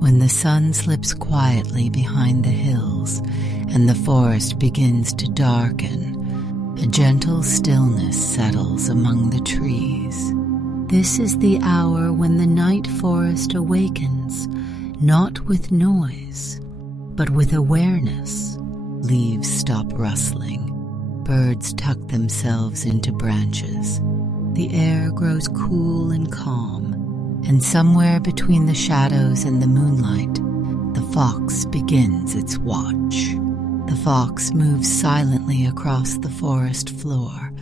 When the sun slips quietly behind the hills and the forest begins to darken, a gentle stillness settles among the trees. This is the hour when the night forest awakens, not with noise, but with awareness. Leaves stop rustling. Birds tuck themselves into branches. The air grows cool and calm, and somewhere between the shadows and the moonlight, the fox begins its watch. The fox moves silently across the forest floor,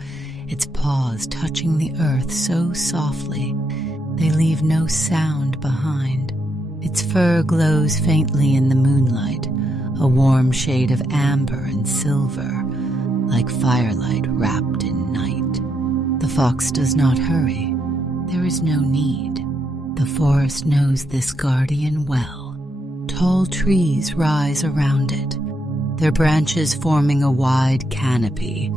its paws touching the earth so softly they leave no sound behind. Its fur glows faintly in the moonlight, a warm shade of amber and silver, like firelight wrapped in night. The fox does not hurry. There is no need. The forest knows this guardian well. Tall trees rise around it, their branches forming a wide canopy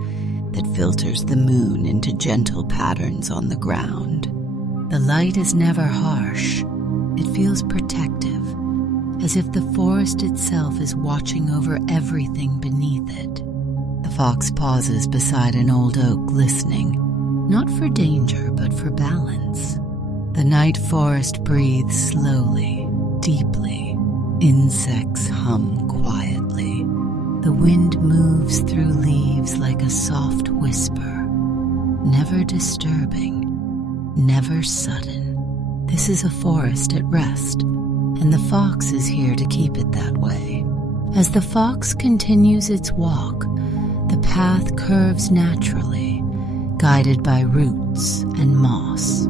that filters the moon into gentle patterns on the ground. The light is never harsh. It feels protective, as if the forest itself is watching over everything beneath it. The fox pauses beside an old oak, listening, not for danger, but for balance. The night forest breathes slowly, deeply. Insects hum quietly. The wind moves through leaves like a soft whisper, never disturbing, never sudden. This is a forest at rest, and the fox is here to keep it that way. As the fox continues its walk, the path curves naturally, guided by roots and moss.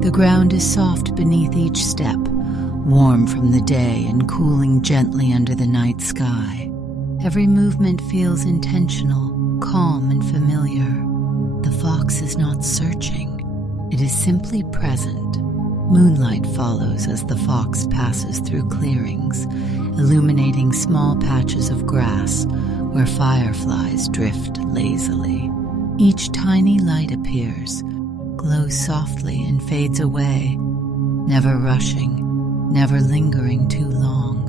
The ground is soft beneath each step, warm from the day and cooling gently under the night sky. Every movement feels intentional, calm and familiar. The fox is not searching. It is simply present. Moonlight follows as the fox passes through clearings, illuminating small patches of grass where fireflies drift lazily. Each tiny light appears, glows softly and fades away, never rushing, never lingering too long.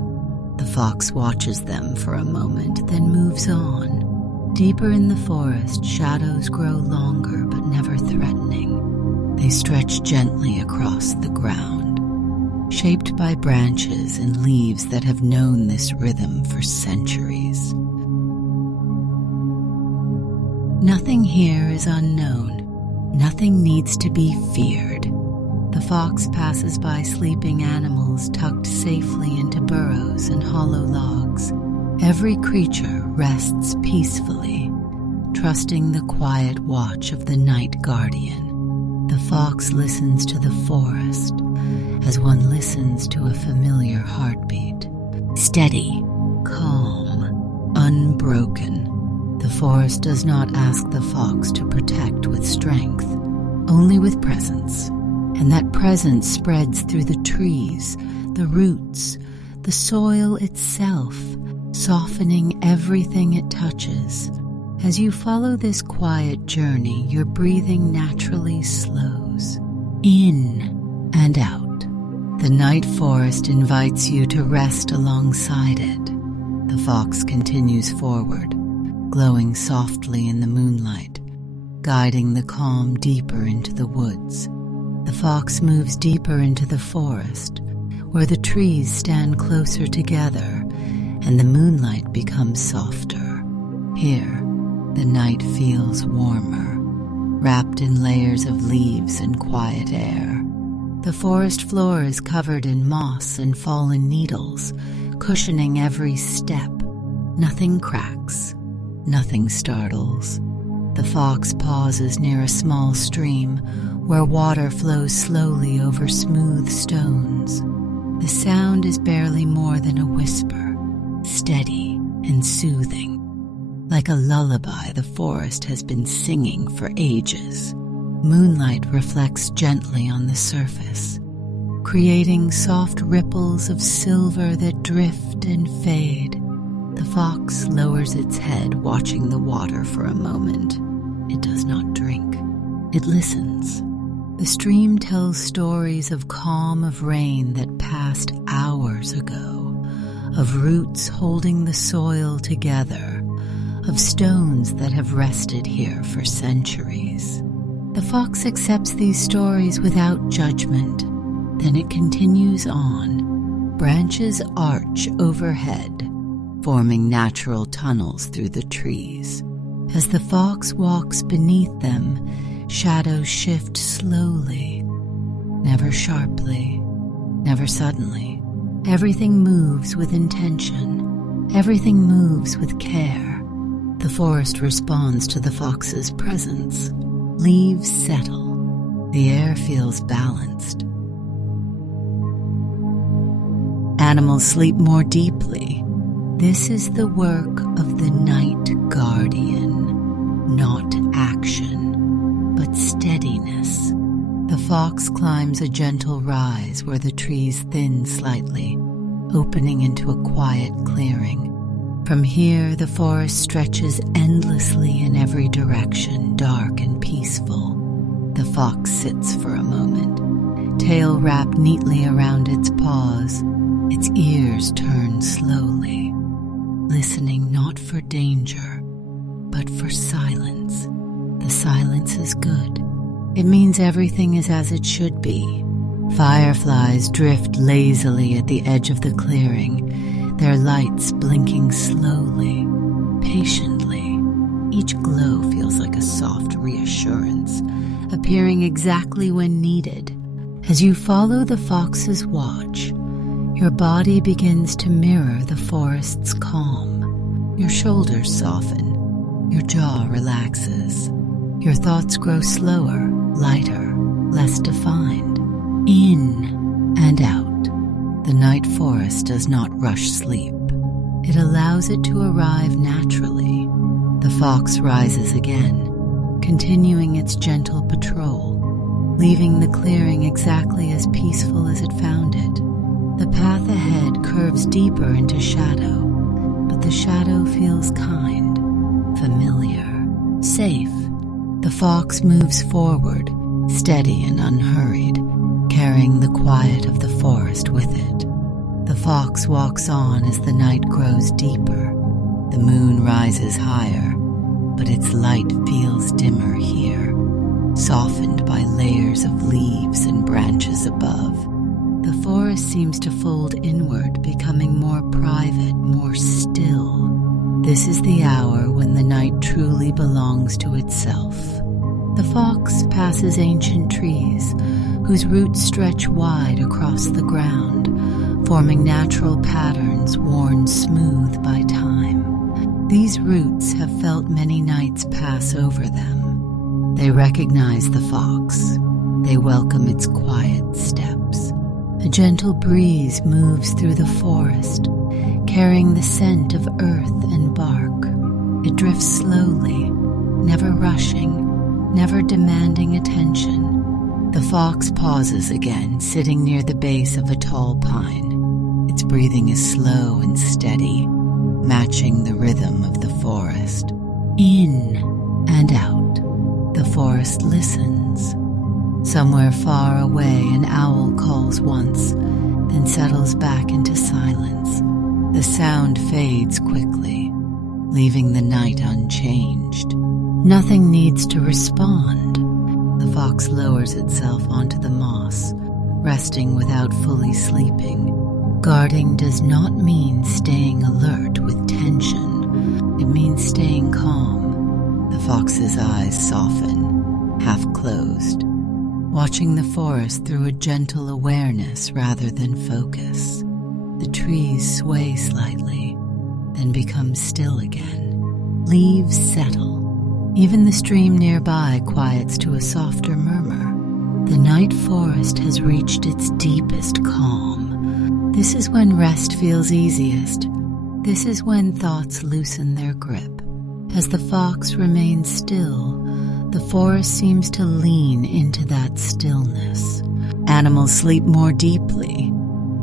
The fox watches them for a moment, then moves on. Deeper in the forest, shadows grow longer but never threatening. They stretch gently across the ground, shaped by branches and leaves that have known this rhythm for centuries. Nothing here is unknown. Nothing needs to be feared. The fox passes by sleeping animals tucked safely into burrows and hollow logs. Every creature rests peacefully, trusting the quiet watch of the night guardian. The fox listens to the forest as one listens to a familiar heartbeat. Steady, calm, unbroken. The forest does not ask the fox to protect with strength, only with presence. And that presence spreads through the trees, the roots, the soil itself, softening everything it touches. As you follow this quiet journey, your breathing naturally slows, in and out. The night forest invites you to rest alongside it. The fox continues forward, glowing softly in the moonlight, guiding the calm deeper into the woods. The fox moves deeper into the forest, where the trees stand closer together and the moonlight becomes softer. Here, the night feels warmer, wrapped in layers of leaves and quiet air. The forest floor is covered in moss and fallen needles, cushioning every step. Nothing cracks, nothing startles. The fox pauses near a small stream where water flows slowly over smooth stones. The sound is barely more than a whisper, steady and soothing. Like a lullaby the forest has been singing for ages. Moonlight reflects gently on the surface, creating soft ripples of silver that drift and fade. The fox lowers its head, watching the water for a moment. It does not drink. It listens. The The stream tells stories of calm of rain that passed hours ago, of roots holding the soil together, of stones that have rested here for centuries. The fox accepts these stories without judgment. Then it continues on. Branches arch overhead, forming natural tunnels through the trees. As the fox walks beneath them, shadows shift slowly, never sharply, never suddenly. Everything moves with intention. Everything moves with care. The forest responds to the fox's presence. Leaves settle. The air feels balanced. Animals sleep more deeply. This is the work of the night guardian, not action, but steadiness. The fox climbs a gentle rise where the trees thin slightly, opening into a quiet clearing. From here, the forest stretches endlessly in every direction, dark and peaceful. The fox sits for a moment, tail wrapped neatly around its paws, its ears turned slowly, listening not for danger, but for silence. The silence is good. It means everything is as it should be. Fireflies drift lazily at the edge of the clearing, their lights blinking slowly, patiently. Each glow feels like a soft reassurance, appearing exactly when needed. As you follow the fox's watch, your body begins to mirror the forest's calm. Your shoulders soften, your jaw relaxes. Your thoughts grow slower, lighter, less defined. In and out. The night forest does not rush sleep. It allows it to arrive naturally. The fox rises again, continuing its gentle patrol, leaving the clearing exactly as peaceful as it found it. The path ahead curves deeper into shadow, but the shadow feels kind, familiar, safe. The fox moves forward, steady and unhurried, carrying the quiet of the forest with it. The fox walks on as the night grows deeper. The moon rises higher, but its light feels dimmer here, softened by layers of leaves and branches above. The forest seems to fold inward, becoming more private, more still. This is the hour when the night truly belongs to itself. The fox passes ancient trees, whose roots stretch wide across the ground, forming natural patterns worn smooth by time. These roots have felt many nights pass over them. They recognize the fox. They welcome its quiet steps. A gentle breeze moves through the forest, carrying the scent of earth and bark. It drifts slowly, never rushing, never demanding attention. The fox pauses again, sitting near the base of a tall pine. Its breathing is slow and steady, matching the rhythm of the forest. In and out, the forest listens. Somewhere far away, an owl calls once, then settles back into silence. The sound fades quickly, leaving the night unchanged. Nothing needs to respond. The fox lowers itself onto the moss, resting without fully sleeping. Guarding does not mean staying alert with tension. It means staying calm. The fox's eyes soften, half closed, watching the forest through a gentle awareness rather than focus. The trees sway slightly, then become still again. Leaves settle. Even the stream nearby quiets to a softer murmur. The night forest has reached its deepest calm. This is when rest feels easiest. This is when thoughts loosen their grip. As the fox remains still, the forest seems to lean into that stillness. Animals sleep more deeply.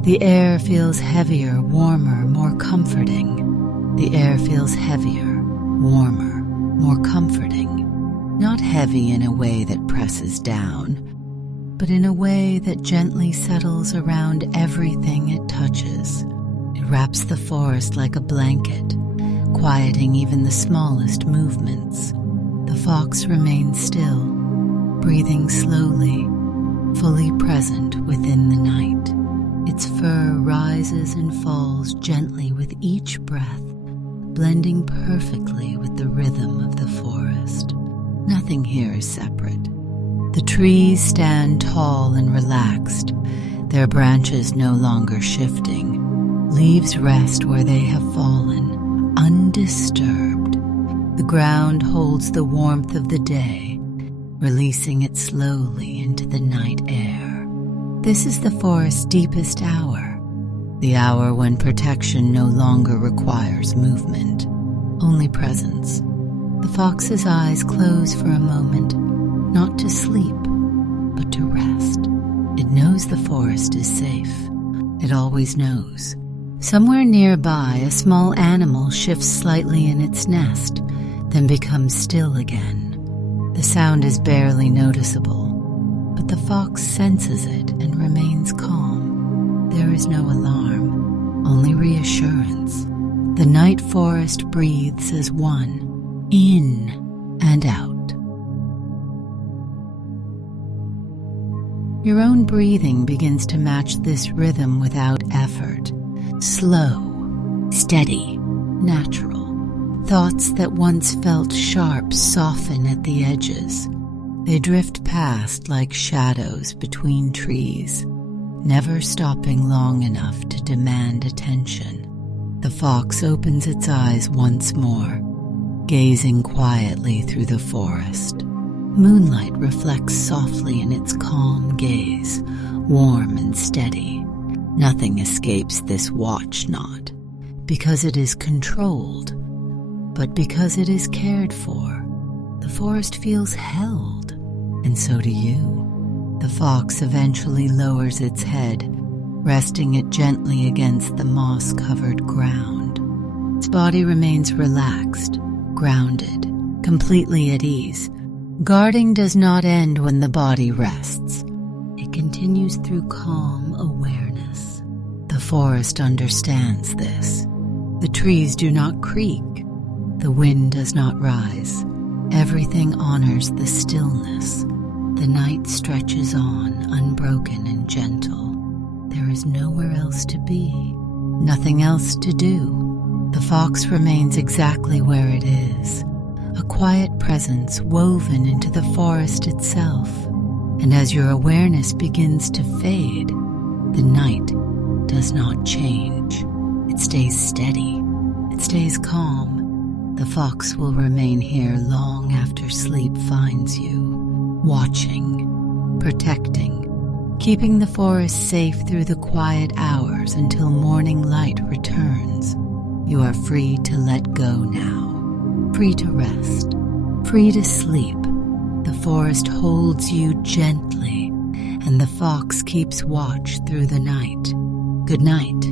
The air feels heavier, warmer, more comforting. The air feels heavier, warmer, more comforting. Not heavy in a way that presses down, but in a way that gently settles around everything it touches. It wraps the forest like a blanket, quieting even the smallest movements. The fox remains still, breathing slowly, fully present within the night. Its fur rises and falls gently with each breath, blending perfectly with the rhythm of the forest. Nothing here is separate. The trees stand tall and relaxed, their branches no longer shifting. Leaves rest where they have fallen, undisturbed. The ground holds the warmth of the day, releasing it slowly into the night air. This is the forest's deepest hour, the hour when protection no longer requires movement, only presence. The fox's eyes close for a moment, not to sleep, but to rest. It knows the forest is safe. It always knows. Somewhere nearby, a small animal shifts slightly in its nest, then becomes still again. The sound is barely noticeable, but the fox senses it and remains calm. There is no alarm, only reassurance. The night forest breathes as one, in and out. Your own breathing begins to match this rhythm without effort. Slow, steady, natural. Thoughts that once felt sharp soften at the edges. They drift past like shadows between trees, never stopping long enough to demand attention. The fox opens its eyes once more, gazing quietly through the forest. Moonlight reflects softly in its calm gaze, warm and steady. Nothing escapes this watch knot, because it is controlled, but because it is cared for. The forest feels held, and so do you. The fox eventually lowers its head, resting it gently against the moss-covered ground. Its body remains relaxed, grounded, completely at ease. Guarding does not end when the body rests. It continues through calm awareness. The forest understands this. The trees do not creak. The wind does not rise. Everything honors the stillness. The night stretches on, unbroken and gentle. There is nowhere else to be, nothing else to do. The fox remains exactly where it is, a quiet presence woven into the forest itself. And as your awareness begins to fade, the night does not change. It stays steady. It stays calm. The fox will remain here long after sleep finds you, watching, protecting, keeping the forest safe through the quiet hours until morning light returns. You are free to let go now, free to rest, free to sleep. The forest holds you gently, and the fox keeps watch through the night. Good night.